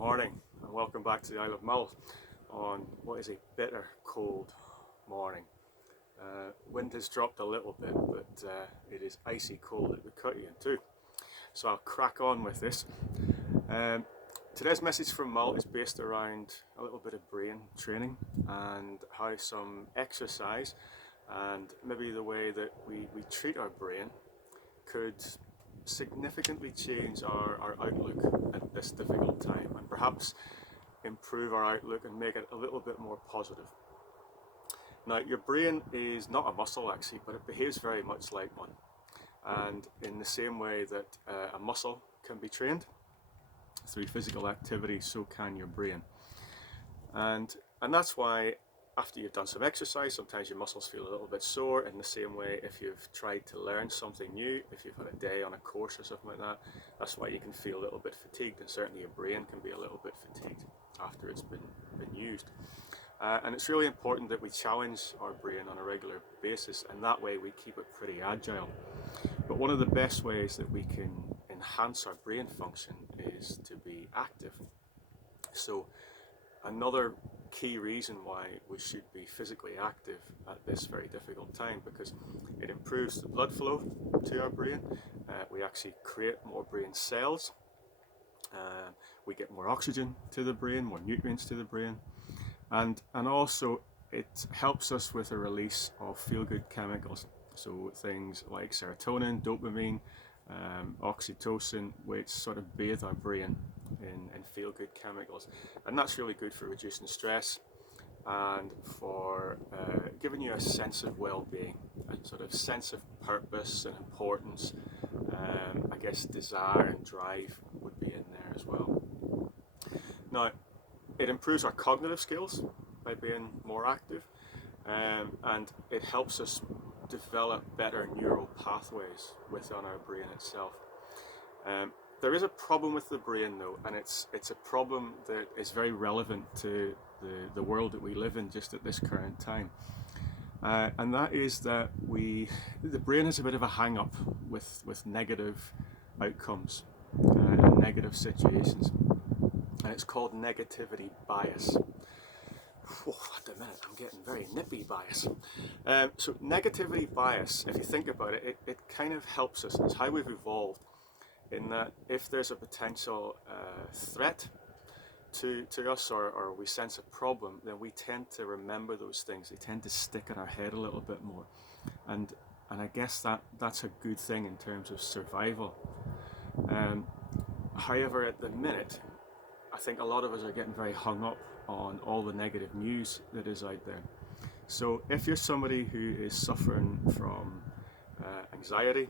morning and welcome back to the Isle of Mull on what is a bitter cold morning. Wind has dropped a little bit, but it is icy cold. It would cut you in two. So I'll crack on with this. Today's message from Mull is based around a little bit of brain training and how some exercise and maybe the way that we treat our brain could significantly change our outlook at this difficult time, and perhaps improve our outlook and make it a little bit more positive. Now, your brain is not a muscle actually, but it behaves very much like one. And in the same way that a muscle can be trained through physical activity, so can your brain. And that's why after you've done some exercise, sometimes your muscles feel a little bit sore. In the same way, if you've tried to learn something new, if you've had a day on a course or something like that, that's why you can feel a little bit fatigued, and certainly your brain can be a little bit fatigued after it's been used. And it's really important that we challenge our brain on a regular basis, and that way we keep it pretty agile. But one of the best ways that we can enhance our brain function is to be active. So another key reason why we should be physically active at this very difficult time, because it improves the blood flow to our brain. We actually create more brain cells. We get more oxygen to the brain, more nutrients to the brain, and also it helps us with a release of feel-good chemicals. So things like serotonin, dopamine, oxytocin, which sort of bathe our brain in feel-good chemicals, and that's really good for reducing stress and for giving you a sense of well-being, a sort of sense of purpose and importance. I guess desire and drive would be in there as well. Now, it improves our cognitive skills by being more active, and it helps us develop better neural pathways within our brain itself. There is a problem with the brain though, and it's a problem that is very relevant to the world that we live in just at this current time. And that is that the brain has a bit of a hang-up with negative outcomes and negative situations, and it's called negativity bias. Oh, wait a minute, I'm getting very nippy bias. So negativity bias, if you think about it, it kind of helps us. It's how we've evolved, in that if there's a potential threat to us, or we sense a problem, then we tend to remember those things. They tend to stick in our head a little bit more. And I guess that's a good thing in terms of survival. However, at the minute, I think a lot of us are getting very hung up on all the negative news that is out there. So if you're somebody who is suffering from anxiety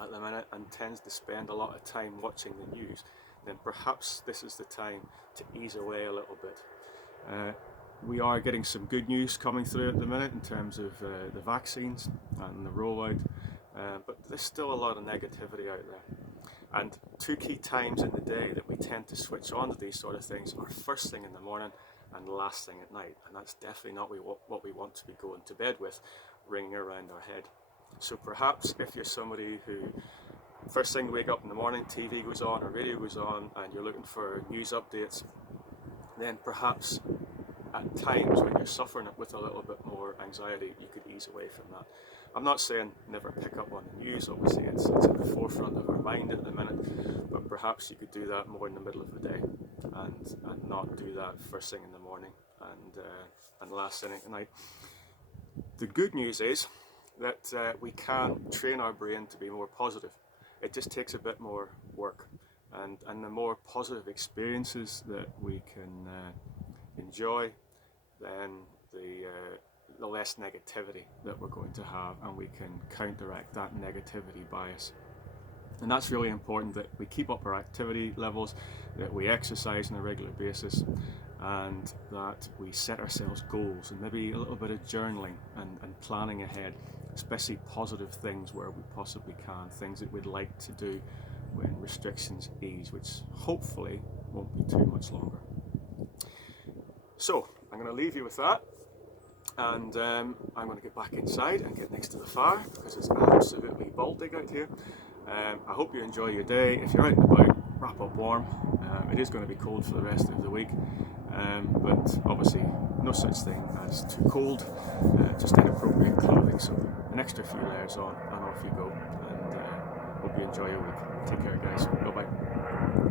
at the minute and tends to spend a lot of time watching the news, then perhaps this is the time to ease away a little bit. We are getting some good news coming through at the minute in terms of the vaccines and the rollout, but there's still a lot of negativity out there. And two key times in the day that we tend to switch on to these sort of things are first thing in the morning and last thing at night, and that's definitely not what we want to be going to bed with ringing around our head. So perhaps if you're somebody who first thing wake up in the morning, TV goes on or radio goes on, and you're looking for news updates, then perhaps at times when you're suffering with a little bit more anxiety, you could ease away from that. I'm not saying never pick up on the news, obviously it's at the forefront of our mind at the minute, but perhaps you could do that more in the middle of the day, and not do that first thing in the morning and last thing at night. The good news is that we can train our brain to be more positive. It just takes a bit more work, and the more positive experiences that we can enjoy, then the less negativity that we're going to have, and we can counteract that negativity bias. And that's really important, that we keep up our activity levels, that we exercise on a regular basis, and that we set ourselves goals, and maybe a little bit of journaling and planning ahead, especially positive things where we possibly can, things that we'd like to do when restrictions ease, which hopefully won't be too much longer. So I'm going to leave you with that, and I'm going to get back inside and get next to the fire because it's absolutely Baltic out here. I hope you enjoy your day. If you're out and about, wrap up warm. It is going to be cold for the rest of the week, but obviously no such thing as too cold, just inappropriate clothing, so an extra few layers on and off you go, and hope you enjoy your week. Take care guys, bye bye.